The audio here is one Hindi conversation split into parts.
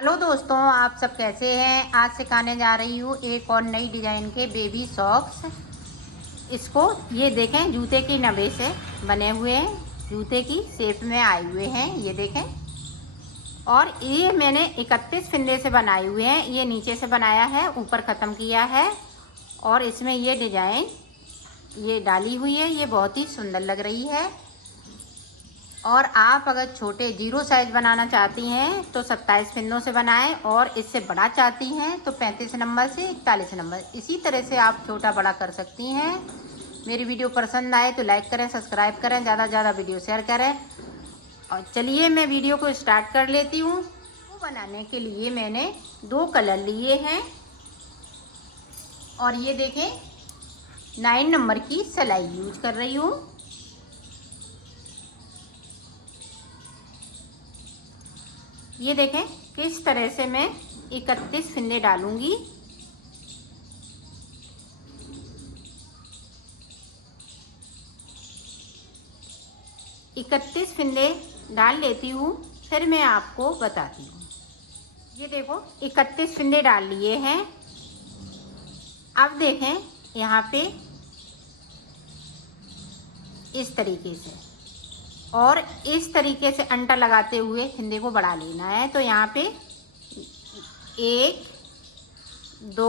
हेलो दोस्तों, आप सब कैसे हैं। आज सिखाने जा रही हूँ एक और नई डिज़ाइन के बेबी सॉक्स। इसको ये देखें, जूते की नब्बे से बने हुए हैं, जूते की शेप में आए हुए हैं, ये देखें। और ये मैंने 31 फिंदे से बनाए हुए हैं। ये नीचे से बनाया है, ऊपर ख़त्म किया है। और इसमें ये डिज़ाइन ये डाली हुई है, ये बहुत ही सुंदर लग रही है। और आप अगर छोटे 0 साइज़ बनाना चाहती हैं तो 27 फिंदों से बनाएं, और इससे बड़ा चाहती हैं तो 35 नंबर से 41 नंबर, इसी तरह से आप छोटा बड़ा कर सकती हैं। मेरी वीडियो पसंद आए तो लाइक करें, सब्सक्राइब करें, ज़्यादा से ज़्यादा वीडियो शेयर करें। और चलिए मैं वीडियो को स्टार्ट कर लेती हूँ। वो बनाने के लिए मैंने 2 कलर लिए हैं, और ये देखें 9 नंबर की सिलाई यूज कर रही हूँ। ये देखें किस तरह से मैं 31 फिंदे डालूंगी। इकतीस फिंदे डाल लेती हूँ, फिर मैं आपको बताती हूँ। ये देखो 31 फिंदे डाल लिए हैं। अब देखें यहाँ पे इस तरीके से, और इस तरीके से अंटा लगाते हुए फिंदे को बढ़ा लेना है। तो यहाँ पे 1 2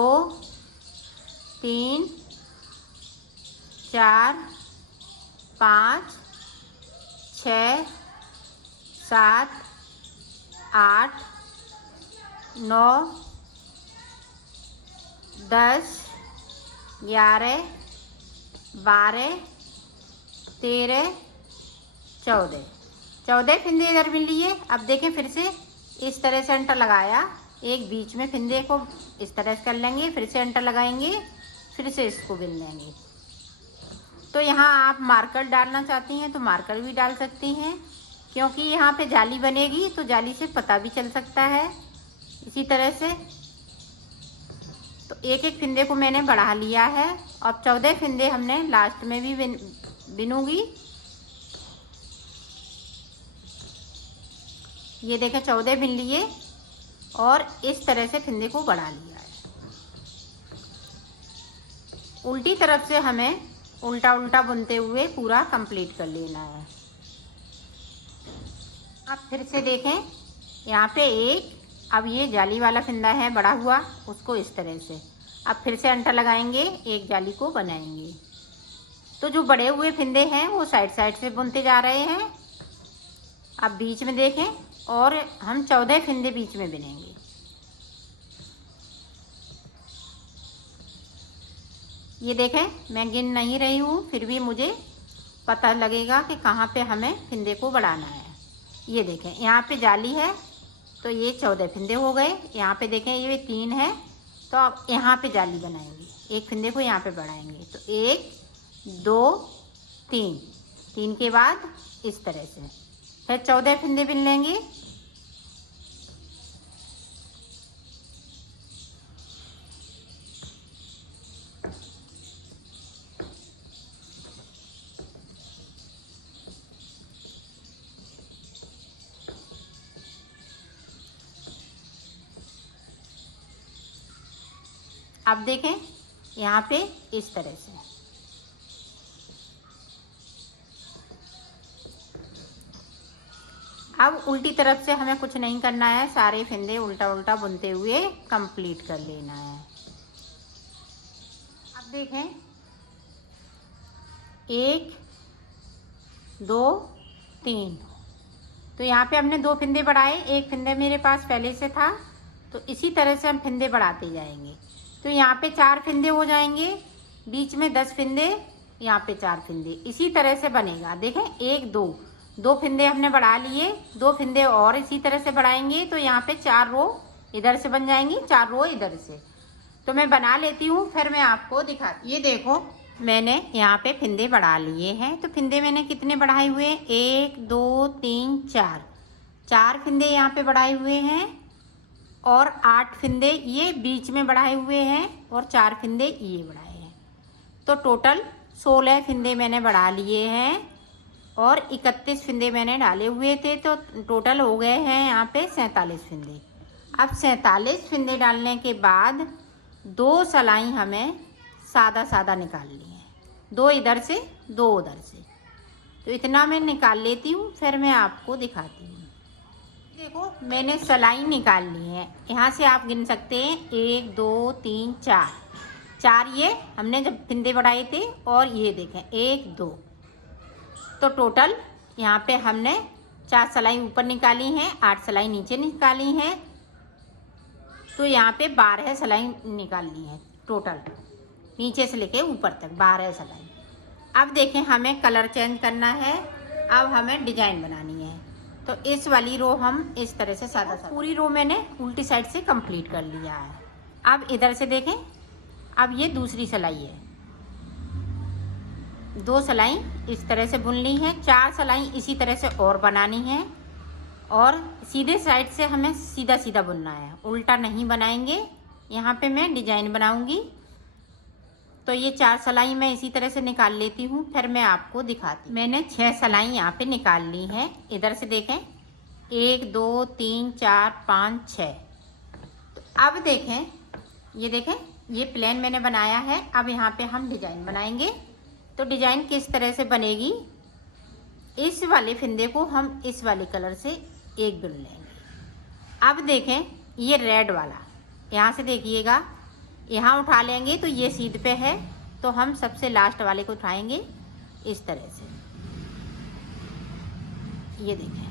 3 4 5 6 7 8 9 10 11 12 13 14 फिंदे इधर मिल लिए। अब देखें फिर से इस तरह से अंटर लगाया, एक बीच में फिंदे को इस तरह से कर लेंगे, फिर से अंटर लगाएंगे, फिर से इसको बिन लेंगे। तो यहाँ आप मार्कर डालना चाहती हैं तो मार्कर भी डाल सकती हैं, क्योंकि यहाँ पे जाली बनेगी तो जाली से पता भी चल सकता है। इसी तरह से तो एक एक फिंदे को मैंने बढ़ा लिया है। अब 14 फिंदे हमने लास्ट में भी बिनूंगी। ये देखें 14 बिन लिए, और इस तरह से फिंदे को बढ़ा लिया है। उल्टी तरफ से हमें उल्टा उल्टा बुनते हुए पूरा कंप्लीट कर लेना है। अब फिर से देखें यहाँ पे एक, अब ये जाली वाला फिंदा है बड़ा हुआ, उसको इस तरह से अब फिर से अंटा लगाएंगे, एक जाली को बनाएंगे। तो जो बड़े हुए फिंदे हैं वो साइड साइड से बुनते जा रहे हैं। अब बीच में देखें, और हम 14 फिंदे बीच में बिनेंगे। ये देखें मैं गिन नहीं रही हूँ, फिर भी मुझे पता लगेगा कि कहाँ पे हमें फिंदे को बढ़ाना है। ये देखें यहाँ पे जाली है तो ये 14 फिंदे हो गए। यहाँ पे देखें ये 3 है, तो अब यहाँ पे जाली बनाएंगे, एक फिंदे को यहाँ पे बढ़ाएंगे। तो 1 2 3, 3 के बाद इस तरह से फिर 14 फिंदे बिन लेंगे। अब देखें यहाँ पे इस तरह से अब उल्टी तरफ से हमें कुछ नहीं करना है, सारे फिंदे उल्टा उल्टा बुनते हुए कंप्लीट कर लेना है। अब देखें 1 2 3, तो यहाँ पे हमने 2 फिंदे बढ़ाए, एक फिंदे मेरे पास पहले से था, तो इसी तरह से हम फिंदे बढ़ाते जाएंगे। तो यहाँ पे 4 फिंदे हो जाएंगे, बीच में 10 फिंदे, यहाँ पे 4 फिंदे, इसी तरह से बनेगा। देखें 1 2 फिंदे हमने बढ़ा लिए, 2 फिंदे और इसी तरह से बढ़ाएंगे, तो यहाँ पे 4 रो इधर से बन जाएंगी, 4 रो इधर से। तो मैं बना लेती हूँ, फिर मैं आपको दिखाती। ये देखो मैंने यहाँ पे फिंदे बढ़ा लिए हैं। तो फिंदे मैंने कितने बढ़ाए हुए हैं, 1 2 3 4 फिंदे यहाँ पे बढ़ाए हुए हैं, और 8 फिंदे ये बीच में बढ़ाए हुए हैं, और 4 फिंदे ये बढ़ाए हैं। तो टोटल 16 फिंदे मैंने बढ़ा लिए हैं, और 31 फिंदे मैंने डाले हुए थे, तो टोटल हो गए हैं यहाँ पे 47 फिंदे। अब 47 फिंदे डालने के बाद 2 सलाई हमें सादा सादा निकालनी है, 2 इधर से 2 उधर से। तो इतना मैं निकाल लेती हूँ, फिर मैं आपको दिखाती हूँ। देखो मैंने सलाई निकाल ली है। यहाँ से आप गिन सकते हैं 1 2 3 4 ये हमने जब फिंदे बढ़ाए थे, और ये देखें 1 2, तो टोटल यहाँ पे हमने 4 सलाई ऊपर निकाली हैं, 8 सलाई नीचे निकाली हैं, तो यहाँ पे 12 सलाई निकालनी है टोटल, नीचे से लेके ऊपर तक 12 सलाई। अब देखें हमें कलर चेंज करना है, अब हमें डिजाइन बनानी है। तो इस वाली रो हम इस तरह से सादा सादा, पूरी रो मैंने उल्टी साइड से कंप्लीट कर लिया है। अब इधर से देखें, अब ये दूसरी सिलाई है, 2 सिलाई इस तरह से बुन ली है, 4 सिलाई इसी तरह से और बनानी है, और सीधे साइड से हमें सीधा सीधा बुनना है, उल्टा नहीं बनाएंगे। यहाँ पे मैं डिजाइन बनाऊंगी। तो ये 4 सिलाई मैं इसी तरह से निकाल लेती हूँ, फिर मैं आपको दिखाती हूँ। मैंने 6 सिलाई यहाँ पे निकाल ली है। इधर से देखें 1 2 3 4 5 6। तो अब देखें, ये देखें ये प्लेन मैंने बनाया है। अब यहाँ पे हम डिजाइन बनाएंगे। तो डिजाइन किस तरह से बनेगी, इस वाले फिंदे को हम इस वाले कलर से एक बुन लेंगे। अब देखें ये रेड वाला, यहाँ से देखिएगा, यहाँ उठा लेंगे तो ये सीध पे है, तो हम सबसे लास्ट वाले को उठाएंगे इस तरह से। ये देखें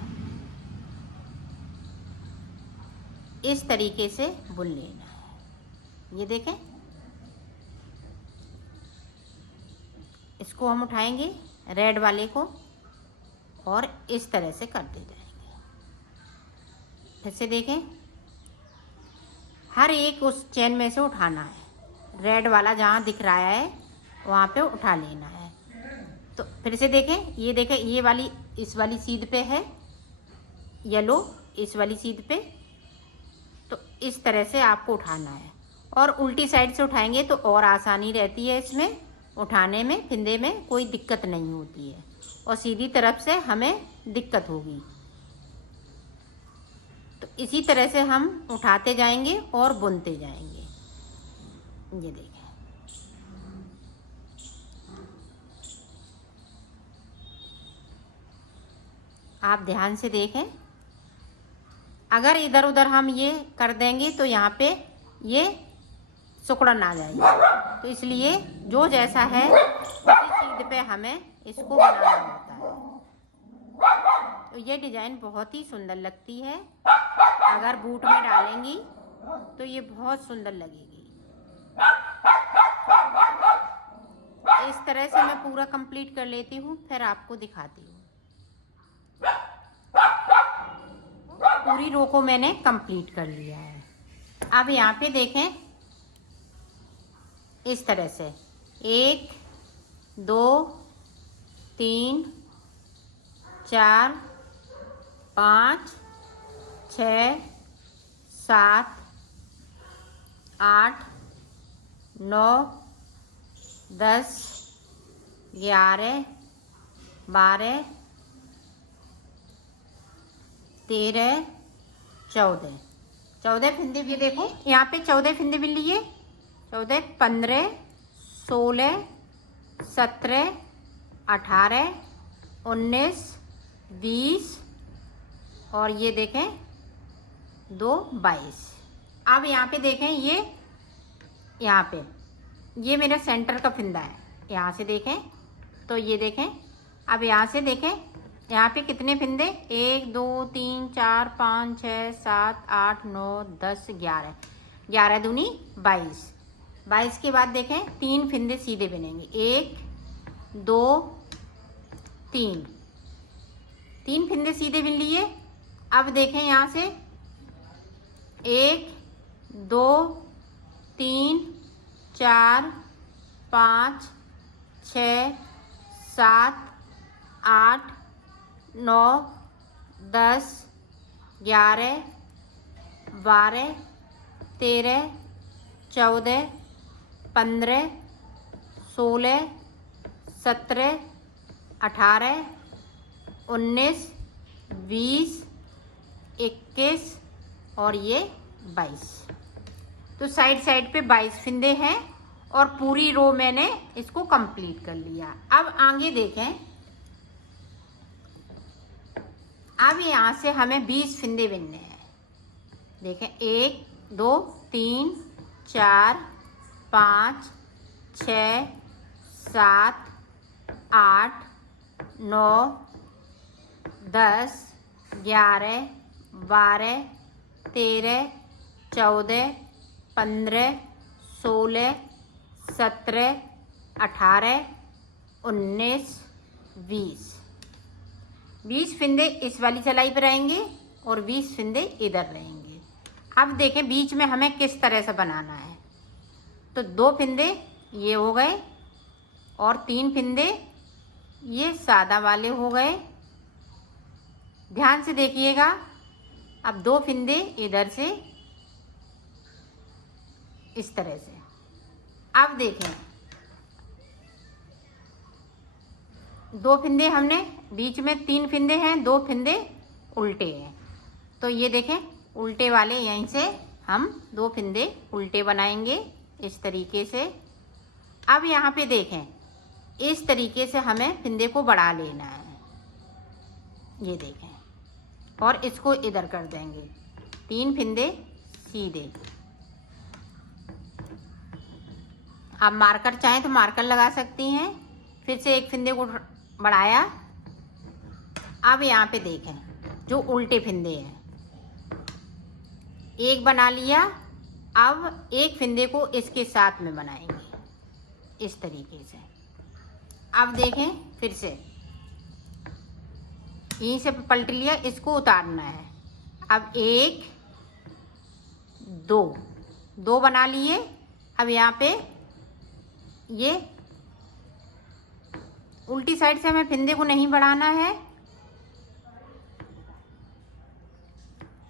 इस तरीके से बुन लेना है। ये देखें, इसको हम उठाएंगे रेड वाले को और इस तरह से करते जाएंगे। फिर से देखें, हर एक उस चेन में से उठाना है, रेड वाला जहाँ दिख रहा है वहाँ पे उठा लेना है। तो फिर से देखें, ये देखें ये वाली इस वाली सीध पे है, येलो इस वाली सीध पे, तो इस तरह से आपको उठाना है। और उल्टी साइड से उठाएंगे तो और आसानी रहती है, इसमें उठाने में फिंदे में कोई दिक्कत नहीं होती है, और सीधी तरफ से हमें दिक्कत होगी। तो इसी तरह से हम उठाते जाएंगे और बुनते जाएंगे। ये देखें, आप ध्यान से देखें। अगर इधर उधर हम ये कर देंगे तो यहाँ पे ये सिकुड़न आ जाएगी। तो इसलिए जो जैसा है उसी चीज पे हमें इसको बनाना होता है। तो ये डिजाइन बहुत ही सुंदर लगती है, अगर बूट में डालेंगी तो ये बहुत सुंदर लगेगी। इस तरह से मैं पूरा कंप्लीट कर लेती हूँ, फिर आपको दिखाती हूँ। पूरी रो को मैंने कंप्लीट कर लिया है। अब यहाँ पे देखें इस तरह से 1 2 3 4 5 6 7 8 9 10 11 12 13 14 फिंदे भी देखो, यहाँ पे 14 फिंदे भी लिए, 14 15 16 17 18 19 20 और ये देखें 2 22। अब यहाँ पे देखें, ये यहाँ पे ये मेरा सेंटर का फिंदा है, यहाँ से देखें तो ये देखें। अब यहाँ से देखें, यहाँ पे कितने फिंदे, 1 2 3 4 5 6 7 8 9 10 11, 11 दूनी 22। 22 के बाद देखें 3 फिंदे सीधे बनेंगे, 1 2 3, 3 फिंदे सीधे बिन लिए। अब देखें यहाँ से 1 2 3 4 5 6 7 8 9 10 11 12 13 14 15 16 17 18 19 20 21 और ये 22। तो साइड साइड पे 22 फिंदे हैं और पूरी रो मैंने इसको कंप्लीट कर लिया। अब आगे देखें, अब यहाँ से हमें 20 फिंदे बिनने हैं। देखें 1 2 3 4 5 6 7 8 9 10 11 12 13 14 15 16 17 18 19 20 फिंदे इस वाली चलाई पर रहेंगे और 20 फिंदे इधर रहेंगे। अब देखें बीच में हमें किस तरह से बनाना है। तो 2 फिंदे ये हो गए और 3 फिंदे ये सादा वाले हो गए। ध्यान से देखिएगा। अब 2 फिंदे इधर से इस तरह से। अब देखें 2 फिंदे हमने बीच में, 3 फिंदे हैं, 2 फिंदे उल्टे हैं। तो ये देखें उल्टे वाले यहीं से हम 2 फिंदे उल्टे बनाएंगे इस तरीके से। अब यहाँ पे देखें इस तरीके से हमें फिंदे को बढ़ा लेना है। ये देखें और इसको इधर कर देंगे, 3 फिंदे सीधे। आप मार्कर चाहें तो मार्कर लगा सकती हैं। फिर से 1 फिंदे को बढ़ाया। अब यहाँ पे देखें जो उल्टे फिंदे हैं, 1 बना लिया। अब 1 फिंदे को इसके साथ में बनाएंगे इस तरीके से। अब देखें फिर से यहीं से पलट लिया, इसको उतारना है। अब 1 2 बना लिए। अब यहाँ पे ये उल्टी साइड से हमें फिंदे को नहीं बढ़ाना है।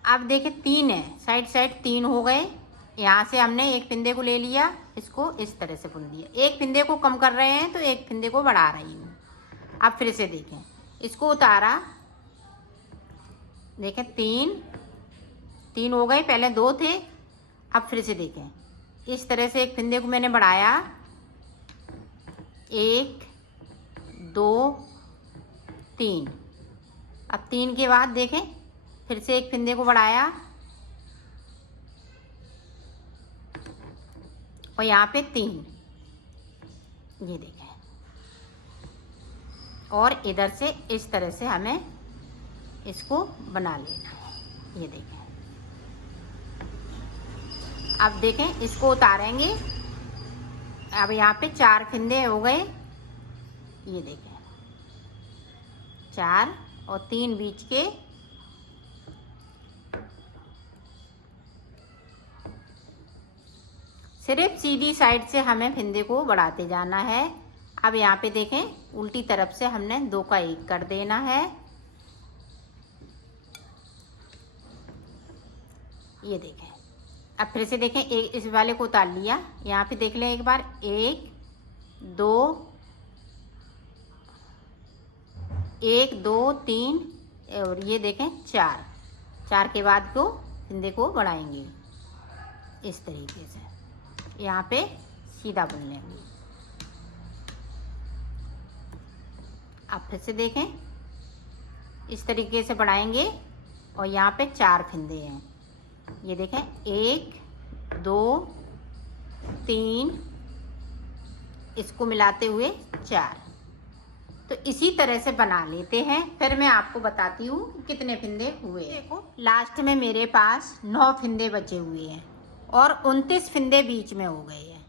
अब देखें 3 है, साइड साइड 3 हो गए। यहाँ से हमने 1 फिंदे को ले लिया, इसको इस तरह से बुन दिया। 1 फिंदे को कम कर रहे हैं तो 1 फिंदे को बढ़ा रही हूँ। अब फिर से देखें, इसको उतारा। देखें 3 हो गए, पहले 2 थे। अब फिर से देखें इस तरह से 1 फिंदे को मैंने बढ़ाया। 1 2 3। अब 3 के बाद देखें फिर से 1 फिंदे को बढ़ाया और यहाँ पे 3। ये देखें और इधर से इस तरह से हमें इसको बना लेना है। ये देखें। अब देखें इसको उतारेंगे। अब यहाँ पे 4 फिंदे हो गए। ये देखें 4 और 3 बीच के। सिर्फ सीधी साइड से हमें फिंदे को बढ़ाते जाना है। अब यहाँ पे देखें उल्टी तरफ से हमने 2 का 1 कर देना है। ये देखें। अब फिर से देखें एक इस वाले को उतार लिया। यहाँ पे देख लें एक बार, 1 2 3 और ये देखें 4 के बाद को फिंदे को बढ़ाएंगे इस तरीके से। यहाँ पे सीधा बुन लेंगे। अब फिर से देखें इस तरीके से बढ़ाएंगे और यहाँ पे 4 फिंदे हैं। ये देखें 1 2 3, इसको मिलाते हुए 4। तो इसी तरह से बना लेते हैं। फिर मैं आपको बताती हूँ कितने फिंदे हुए। देखो लास्ट में मेरे पास 9 फिंदे बचे हुए हैं और 29 फिंदे बीच में हो गए हैं।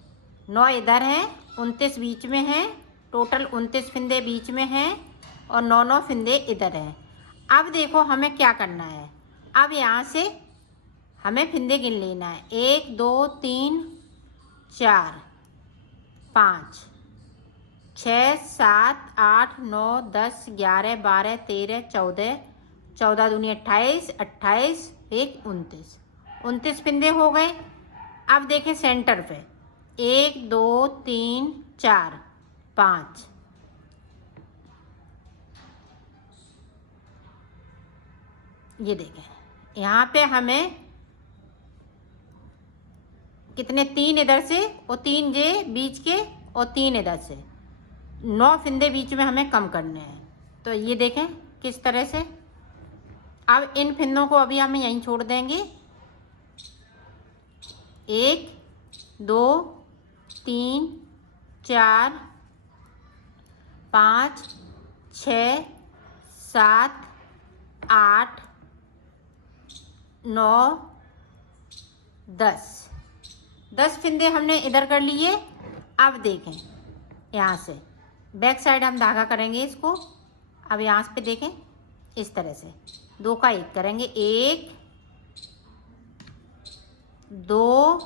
9 इधर हैं, 29 बीच में हैं। टोटल 29 फिंदे बीच में हैं और 9 फिंदे इधर हैं। अब देखो हमें क्या करना है। अब यहाँ से हमें फिंदे गिन लेना है। 1 2 3 4 5 6 7 8 9 10 11 12 13 14, 14 दूनी 28, 28 1 29। 29 फिंदे हो गए। अब देखें सेंटर पे 1 2 3 4 5। ये देखें यहाँ पे हमें कितने, 3 इधर से और 3 ये बीच के और 3 इधर से, 9 फिंदे बीच में हमें कम करने हैं। तो ये देखें किस तरह से। अब इन फिंदों को अभी हम यहीं छोड़ देंगे। 1 2 3 4 5 6 7 8 9 10 फिंदे हमने इधर कर लिए। अब देखें यहाँ से बैक साइड हम धागा करेंगे इसको। अब यहाँ पे देखें इस तरह से 2 का 1 करेंगे। 1 2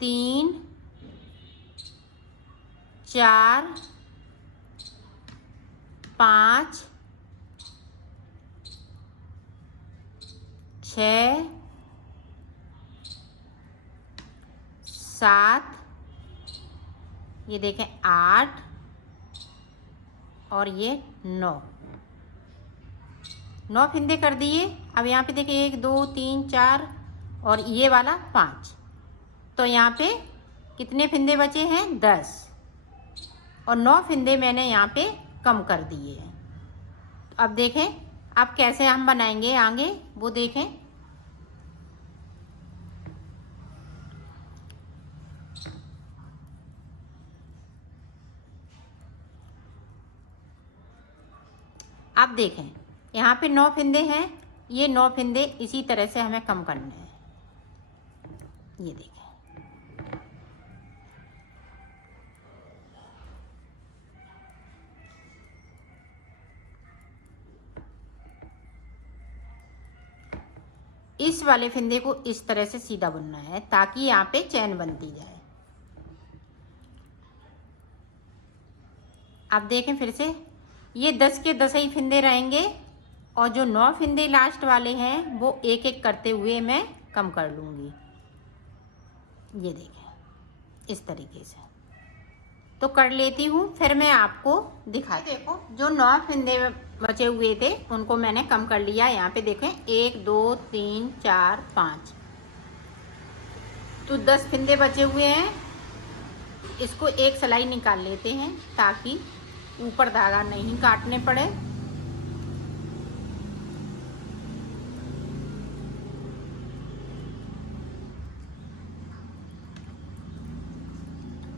3 4 5 6 7, ये देखें 8 और ये 9 फिंदे कर दिए। अब यहाँ पे देखें 1 2 3 4 और ये वाला 5। तो यहाँ पे कितने फिंदे बचे हैं? 10 और 9 फिंदे मैंने यहाँ पे कम कर दिए हैं। तो अब देखें अब कैसे हम बनाएंगे आगे वो देखें। अब देखें यहाँ पे 9 फिंदे हैं, ये 9 फिंदे इसी तरह से हमें कम करने हैं। ये देखें इस वाले फिंदे को इस तरह से सीधा बुनना है ताकि यहाँ पे चैन बनती जाए। अब देखें फिर से ये 10 के 10 ही फिंदे रहेंगे और जो 9 फिंदे लास्ट वाले हैं वो एक एक करते हुए मैं कम कर लूँगी। ये देखें इस तरीके से तो कर लेती हूँ, फिर मैं आपको दिखा। देखो जो 9 फिंदे बचे हुए थे उनको मैंने कम कर लिया। यहाँ पे देखें 1 2 3 4 5 तो 10 फिंदे बचे हुए हैं। इसको एक सिलाई निकाल लेते हैं ताकि ऊपर धागा नहीं काटने पड़े।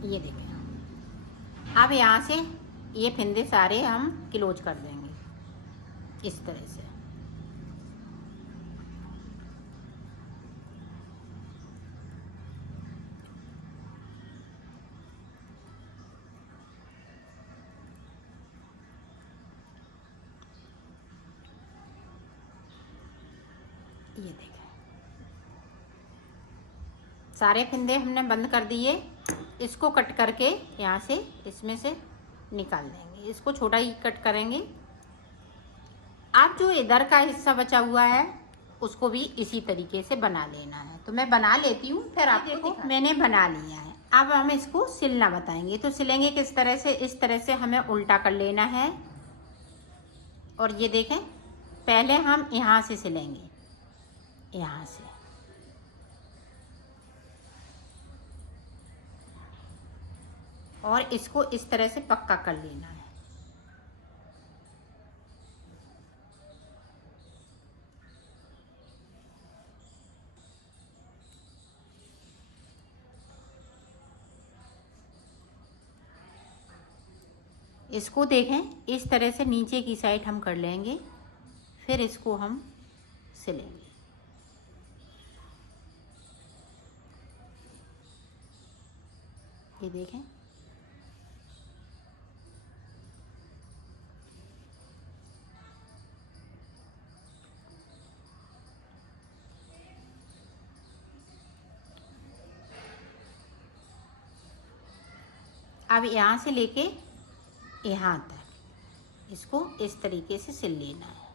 ये देखें अब यहाँ से ये फिंदे सारे हम क्लोज कर देंगे इस तरह से। ये देखें सारे फिंदे हमने बंद कर दिए। इसको कट करके यहाँ से इसमें से निकाल देंगे। इसको छोटा ही कट करेंगे। अब जो इधर का हिस्सा बचा हुआ है उसको भी इसी तरीके से बना लेना है। तो मैं बना लेती हूँ फिर आप देखो। मैंने बना लिया है। अब हम इसको सिलना बताएंगे। तो सिलेंगे किस तरह से? इस तरह से हमें उल्टा कर लेना है। और ये देखें पहले हम यहाँ से सिलेंगे, यहाँ से और इसको इस तरह से पक्का कर लेना है। इसको देखें इस तरह से नीचे की साइड हम कर लेंगे, फिर इसको हम सिलेंगे। ये देखें अब यहाँ से लेके यहाँ तक इसको इस तरीके से सिल लेना है।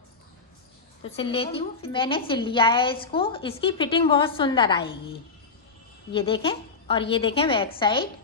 तो सिल लेती हूँ। मैंने सिल लिया है इसको। इसकी फिटिंग बहुत सुंदर आएगी। ये देखें और ये देखें बैक साइड